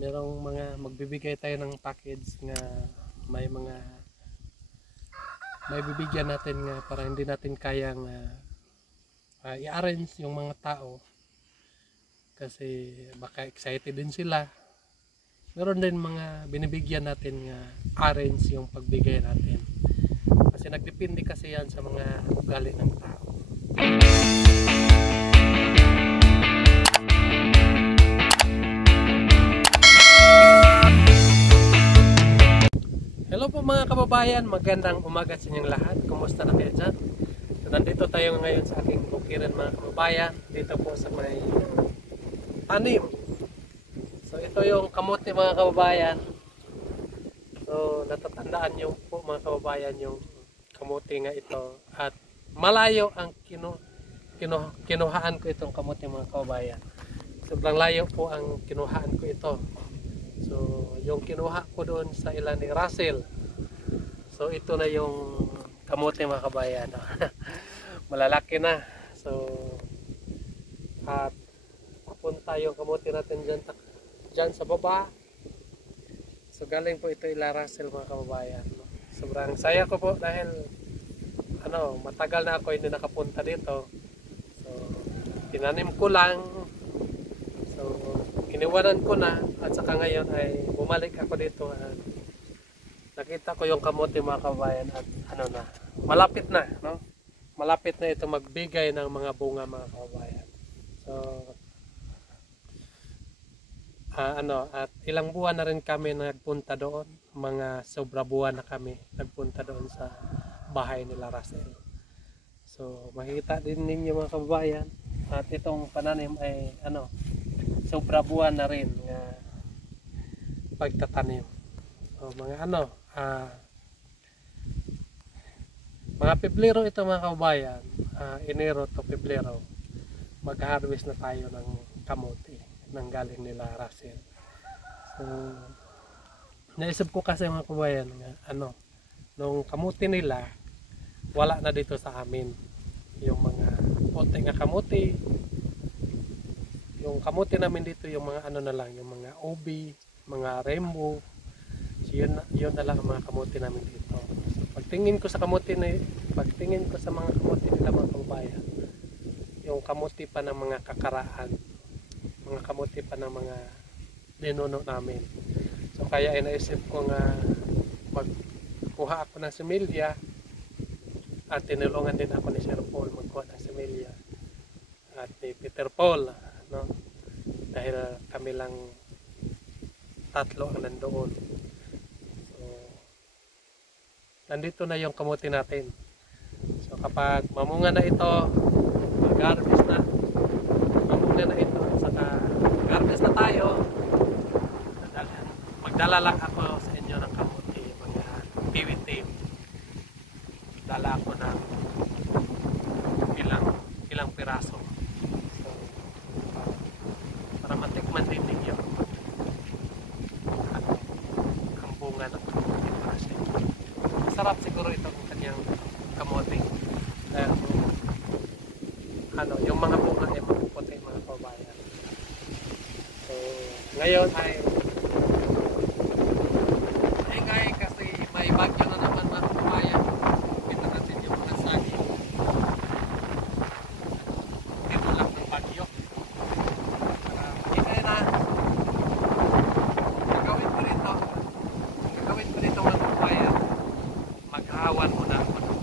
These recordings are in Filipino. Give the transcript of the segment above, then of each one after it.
merong mga magbibigay tayo ng package nga may mga may bibigyan natin nga para hindi natin kayang i-arrange yung mga tao kasi baka excited din sila. Meron din mga binibigyan natin nga arrange yung pagbigay natin kasi nagdepende kasi yan sa mga ugali ng tao. Hello po mga kababayan, magandang umaga sa inyong lahat. Kumusta na kayo dyan? So, nandito tayo ngayon sa aking bukiran mga kababayan, dito po sa may tanim. So ito yung kamote mga kababayan. So natatandaan nyo po mga kababayan yung kamote nga ito. At malayo ang kinuhaan ko itong kamote mga kababayan. Sobrang layo po ang kinuhaan ko ito. So yung kinuha ko doon sa ilan ni Russell. So ito na yung kamote mga kababayan. Malalaki na. So at papunta yung kamote natin dyan sa baba. So galing po ito ila Russell mga kababayan. Sobrang saya ko po dahil matagal na ako hindi nakapunta dito. So tinanim ko lang. So iniwanan ko na at saka ngayon ay bumalik ako dito at nakita ko yung kamote mga kababayan at malapit na, no? Malapit na ito magbigay ng mga bunga mga kababayan. So at ilang buwan na rin kami nagpunta doon, mga sobra buwan na kami nagpunta doon sa bahay nila Russell. So makikita din ninyo mga kababayan at itong pananim ay sobra buwan na rin nga pagtatanim. So mga mga Pebrero ito mga kababayan, Enero to Pebrero mag-harvest na tayo ng kamote nang galing nila Russell. So naisip ko kasi mga kababayan nga nung kamote nila wala na dito sa amin yung mga puti nga kamote. Yung kamote namin dito yung mga na lang, yung mga obi, mga rainbow. So yun na lang ang mga kamote namin dito. So pagtingin ko sa mga kamote nila mga kababayan, yung kamote pa ng mga kakaraan, mga kamote pa ng mga ninuno namin. So kaya inaisip ko nga magkuha ako ng semilya at tinulungan din ako ni Sir Paul magkuha ng semilya at ni Peter Paul, no? Dahil kami lang tatlo ang nandoon. So nandito na yung kamote natin. So kapag mamunga na ito, mag-harvest na. Mamunga na ito, saka mag-harvest na tayo. Magdala lang ako sa inyo ng kamote, mga piwitim. Dala ako ng ilang piraso. So para matikman din ninyo ang bunga ng kamote para sa inyo. Masarap siguro itong kanyang kamote. Yung mga bunga ay mapuputi mga kababayan. So ngayon ay kasi may bagyo na naman mga kababayan. Kita natin yung mga saging. Dito lang ng bagyo. Ingay na. Gagawin ko rito mga kababayan. Maghahawan muna ako ng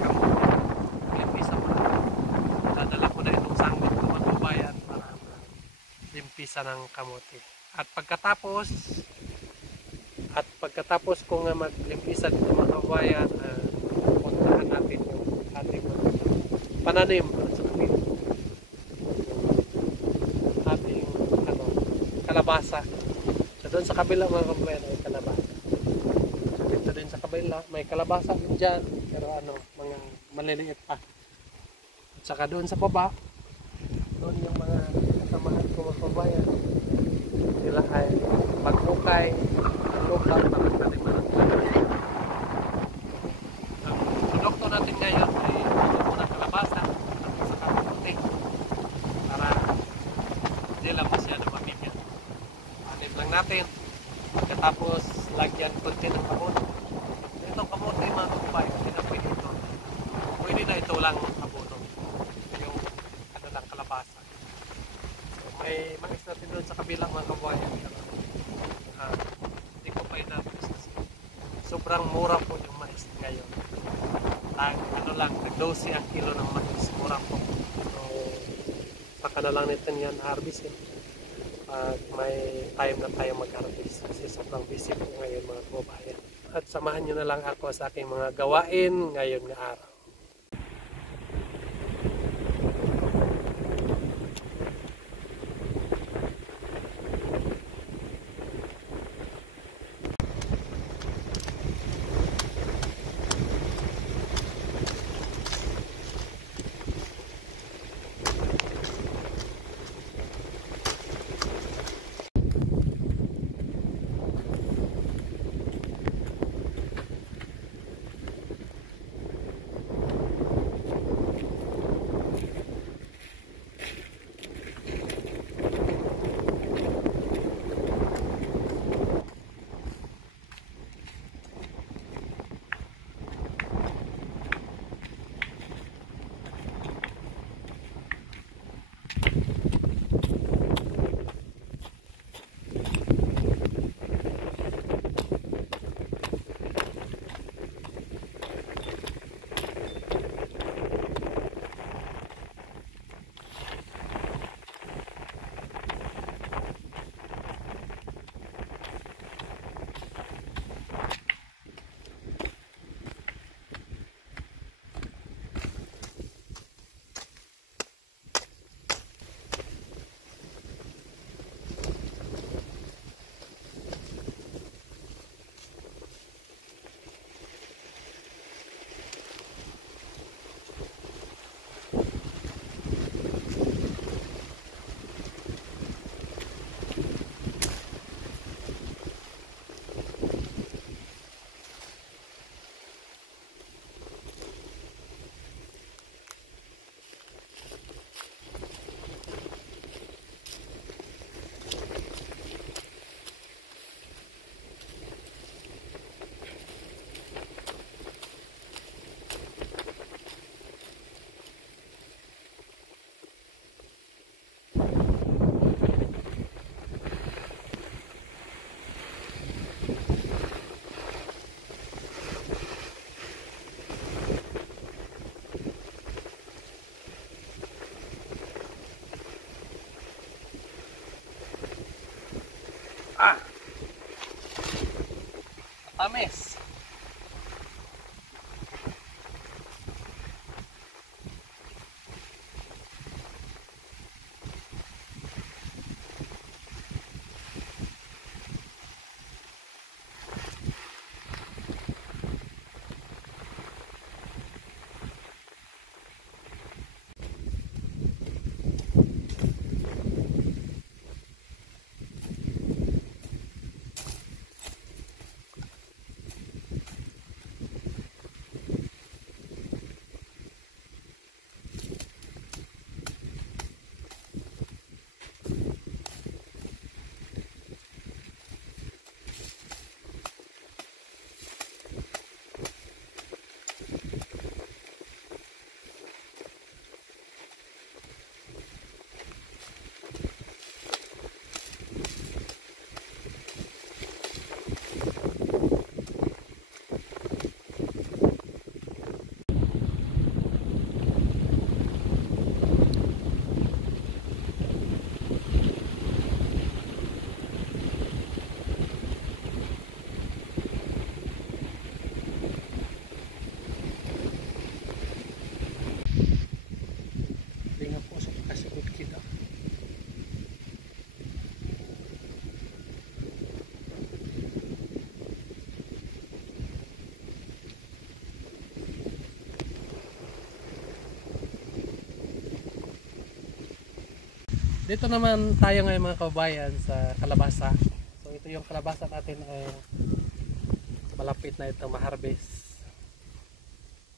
kamote. Limpisa muna. Dadala ko na itong sanggot ko mga kababayan para limpisa ng kamote. At pagkatapos ko nga maglimpisa dito mga kababayan, puntahan natin yung ating pananim at ating kalabasa. So doon sa kabila mga kababayan ay kalabasa. So dito din sa kabila may kalabasa din dyan, pero mga maliliit pa. At saka doon sa baba, doon yung mga kasamahan ko mga kababayan, sila ay maghukay lupa para taniman ng kamote. Ang produkto natin ngayon ay muna kalabasa at saka kamote para hindi lang masyado mabigat. natin. Pagkatapos lagyan konti ng kamote. Itong kamote mga kababayan, hindi na pwede ito. Pwede na ito lang abono. Yung ano lang kalabasa. So, may mais natin doon sa kabilang mga kababayan. Hindi ko pa inapos kasi sobrang mura po yung mais ngayon. Ano lang, nag-12 ang kilo ng mais. Mura po. So, saka na lang natin yan harvest. Pag may time na tayo mag-harvest kasi sobrang busy po ngayon mga kababayan. At samahan nyo na lang ako sa aking mga gawain ngayon nga araw. Tamis. Dito naman tayo ngayon mga kabayan sa kalabasa. So ito yung kalabasa natin ay malapit na ito ma-harvest.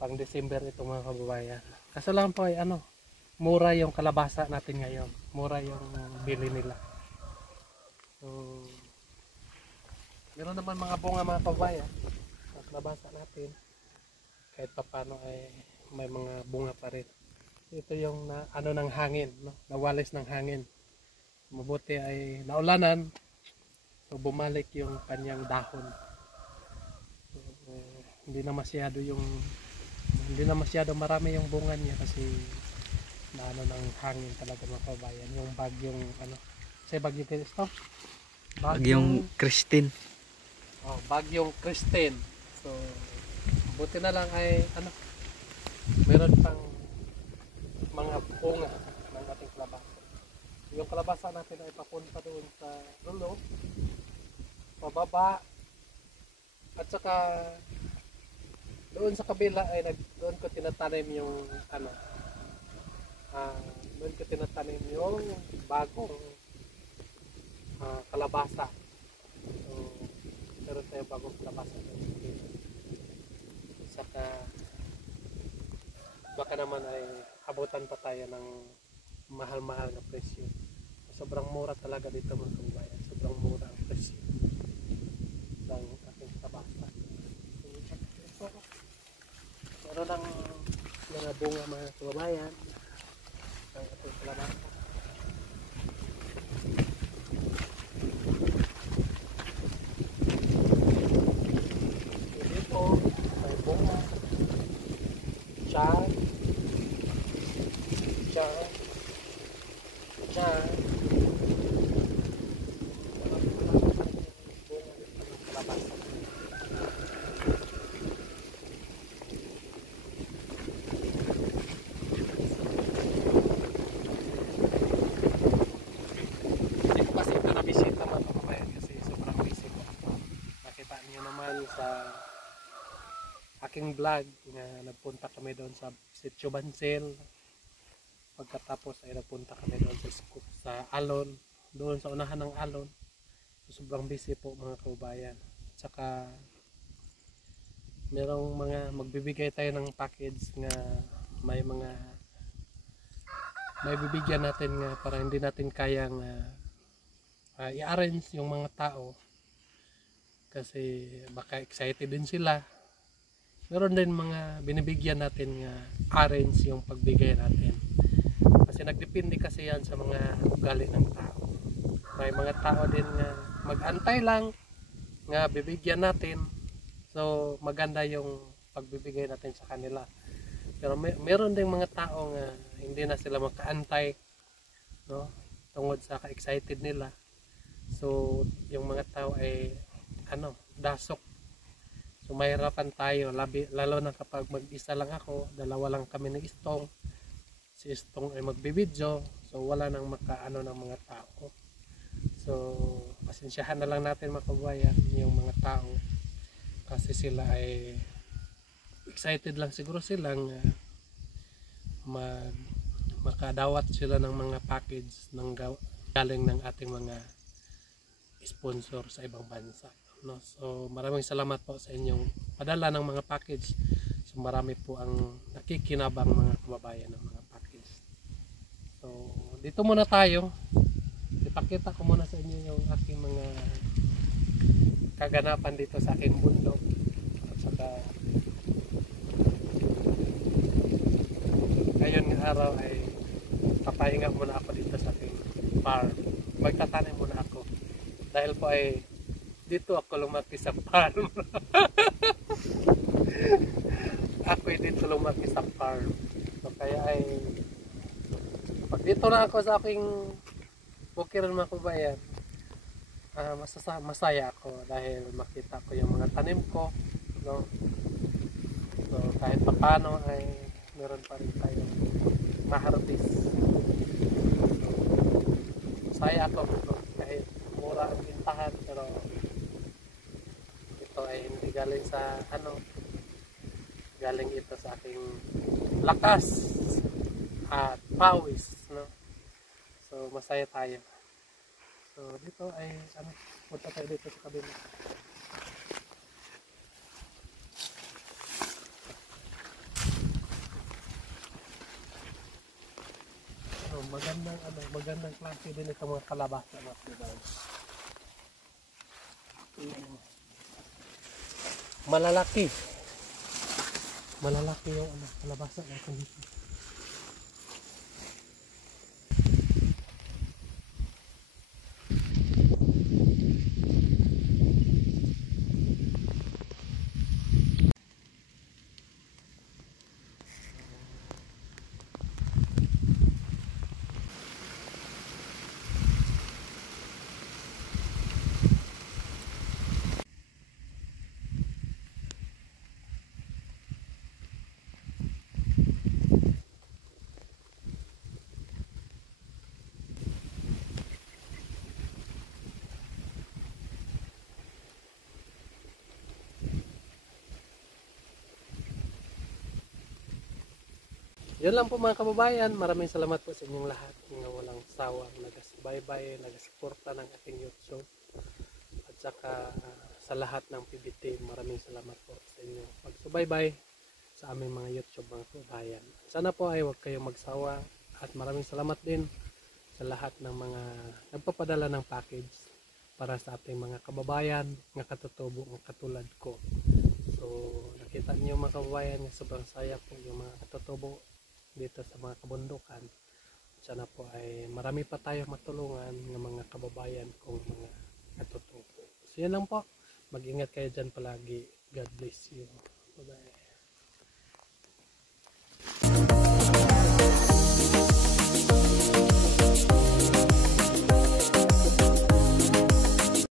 Pang December ito mga kababayan. Kaso lang po ay mura yung kalabasa natin ngayon. Mura yung bili nila. So Meron naman mga bunga mga kabayan. At nabasa natin. Kahit papano ay may mga bunga pa rin. Ito yung ano ng hangin, no? Nawalis ng hangin. Mabuti ay naulanan. So bumalik yung kanyang dahon. So, hindi na masyado marami yung bunga niya kasi naano ng hangin talaga mga kabayan. Yung bagyong ano, say bagyong ito? Bagyong Christine. Oh, bagyong Christine. So buti na lang ay ano, meron pang mga bunga ng ating kalabasa. Yung kalabasa natin ay papunta doon sa dulo, pababa, at saka doon sa kabila ay doon ko tinatanim yung ano, doon ko tinatanim yung bagong kalabasa. So meron tayong bagong kalabasa doon. Saka baka naman ay abutan pa tayo ng mahal-mahal na presyo. Sobrang mura talaga dito mga kabayan. Sobrang mura ang presyo ng ating kalabasa. So, meron ng mga bunga mga kabayan ng ating kalabasa. Dito may bunga. Diyan. Sa aking vlog na nagpunta kami doon sa Sitio Bansel. Pagkatapos ay nagpunta kami doon sa Alon, doon sa unahan ng Alon. Sobrang busy po mga kaubayan. Tsaka merong mga magbibigay tayo ng package nga may bibigyan natin nga para hindi natin kayang i-arrange yung mga tao. Kasi baka excited din sila. Meron din mga binibigyan natin nga arrange yung pagbigay natin. Kasi nagdepende kasi yan sa mga ugali ng tao. May mga tao din nga mag-antay lang nga bibigyan natin. So maganda yung pagbibigay natin sa kanila. Pero meron din mga tao nga hindi na sila makaantay, no? Tungod sa ka-excited nila. So yung mga tao ay dasok. So mahirapan tayo, lalo na kapag mag-isa lang ako, dalawa lang kami ng Istong. Si Istong ay magbibidyo, so wala nang makaano ng mga tao. So pasensyahan na lang natin mga kabayan yung mga tao kasi sila ay excited lang siguro silang makadawat sila ng mga package ng galing ng ating mga sponsor sa ibang bansa. No? So maraming salamat po sa inyong padala ng mga package. So marami po ang nakikinabang mga kababayan ng mga package. So dito muna tayo. Ipakita ko muna sa inyo yung aking mga kaganapan dito sa aking bundok. At saka ngayon ng araw ay papahinga muna ako dito sa aking farm. Magtatanim muna ako. Dahil po ay dito ako lumaki sa farm. Ako ay dito lumaki sa farm. So kaya ay pag dito na ako sa aking bukiran mga kabayan, masaya ako dahil makita ko yung mga tanim ko, no? So kahit papano ay meron pa rin tayong maharvest. So, masaya ako, no? Kahit mura ang bintahan, pero ito ay hindi galing sa galing ito sa aking lakas at pawis, no? So masaya tayo. So dito ay punta tayo dito sa kabila. So magandang klase din itong mga kalabasa, mga kababayan. Malalaki. Malalaki yung kalabasa natin dito. Yun lang po mga kababayan, maraming salamat po sa inyong lahat na walang sawang nagasubaybay, nagasuporta ng aking YouTube at saka sa lahat ng PBT, maraming salamat po sa inyong pagsubaybay sa aming mga YouTube mga kababayan. Sana po ay huwag kayong magsawa at maraming salamat din sa lahat ng mga nagpapadala ng package para sa ating mga kababayan nga katutubo ng katulad ko. So nakita niyo mga kababayan, sobrang saya po yung mga katutubo dito sa mga kabundukan. Sana po ay marami pa tayong matulungan ng mga kababayan kong mga katutubo. So yan lang po. Mag-ingat kayo dyan palagi. God bless you. Bye-bye.